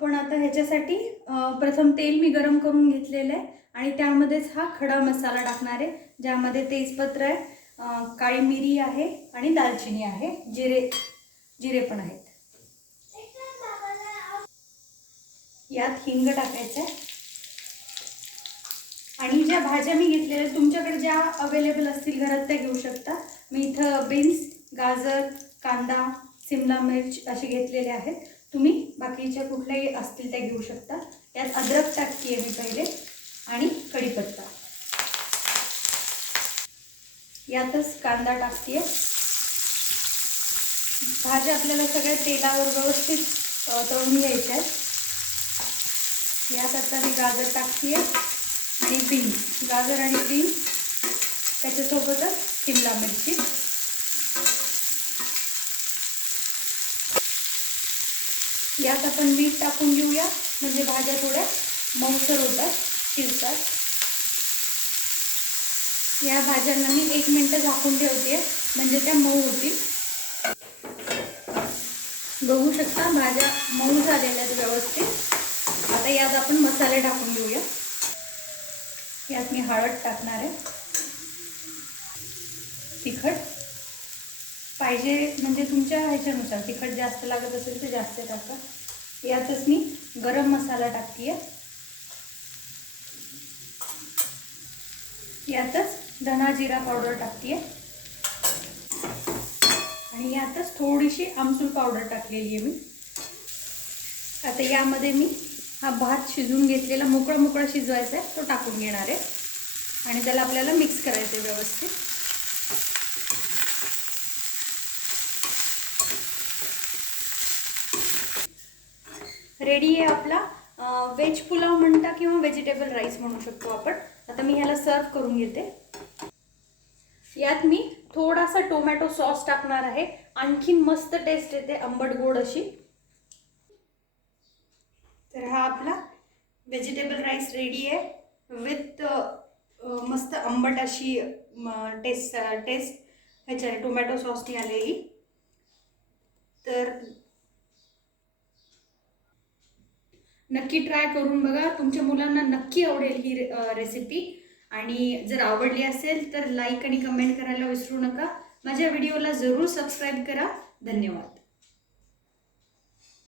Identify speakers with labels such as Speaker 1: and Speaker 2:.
Speaker 1: आपण आता ह्याच्यासाठी प्रथम तेल मी गरम करून घेतलेलं आहे आणि त्यामध्येच हा खडा मसाला टाकणार आहे ज्यामध्ये तेजपत्र आहे काळी मिरी आहे आणि दालचिनी आहे जिरे जिरे पण आहेत. यात हिंग टाकायचं आहे. आणि ज्या भाज्या मी घेतलेल्या तुमच्याकडे ज्या अवेलेबल असतील घरात त्या घेऊ शकता. मी इथं बीन्स गाजर कांदा सिमला मिर्च असे घेतलेले आहेत. तुम्ही बाकीच्या कुठल्याही असतील त्या घेऊ शकता. यात अद्रक टाकते मी पहिले आणि कढीपत्ता. यातच कांदा टाकते. भाज्या आपल्याला सगळ्या तेलावर व्यवस्थित तळून घ्यायच्या आहेत. यात आता मी गाजर टाकते आणि बीन. गाजर आणि बीन्स त्याच्यासोबतच शिमला मिरची. यात आपण मीठ टाकून घेऊया. म्हणजे भाज्या थोड्या मऊसर होतात शिरतात या भाज्यांना मी एक मिनटं झाकून ठेवते. म्हणजे त्या मऊ होतील. बघू शकता भाज्या मऊ झालेल्या आहेत व्यवस्थित. आता यात आपण मसाले टाकून घेऊया. यात मी हळद टाकणार आहे. तिखट. पाहिजे म्हणजे तुमच्या ह्याच्यानुसार तिखट जास्त लागत असेल तर जास्त टाका. यातच मी गरम मसाला टाकते यातच धना जिरा पावडर टाकते आणि यातच थोडीशी आमसूल पावडर टाकलेली आहे मी. आता यामध्ये मी हा भात शिजवून घेतलेला मोकळा मोकळा शिजवायचा आहे तो टाकून घेणार आहे. आणि त्याला आपल्याला मिक्स करायचं आहे व्यवस्थित. रेडी आहे आपला. व्हेज पुलाव म्हणता किंवा व्हेजिटेबल राईस म्हणू शकतो आपण. आता मी ह्याला सर्व करून घेते. यात मी थोडासा टोमॅटो सॉस टाकणार आहे. आणखीन मस्त टेस्ट येते आंबट गोड अशी. तर हा आपला व्हेजिटेबल राईस रेडी आहे. विथ मस्त आंबट अशी टेस्ट टेस्ट ह्याच्या टोमॅटो सॉसनी आलेली. तर नक्की ट्राय करून बघा. तुमच्या मुलांना नक्की आवडेल ही रेसिपी आणि जर आवडली असेल तर लाईक आणि कमेंट करायला विसरू नका. माझ्या व्हिडिओला जरूर सबस्क्राईब करा. धन्यवाद.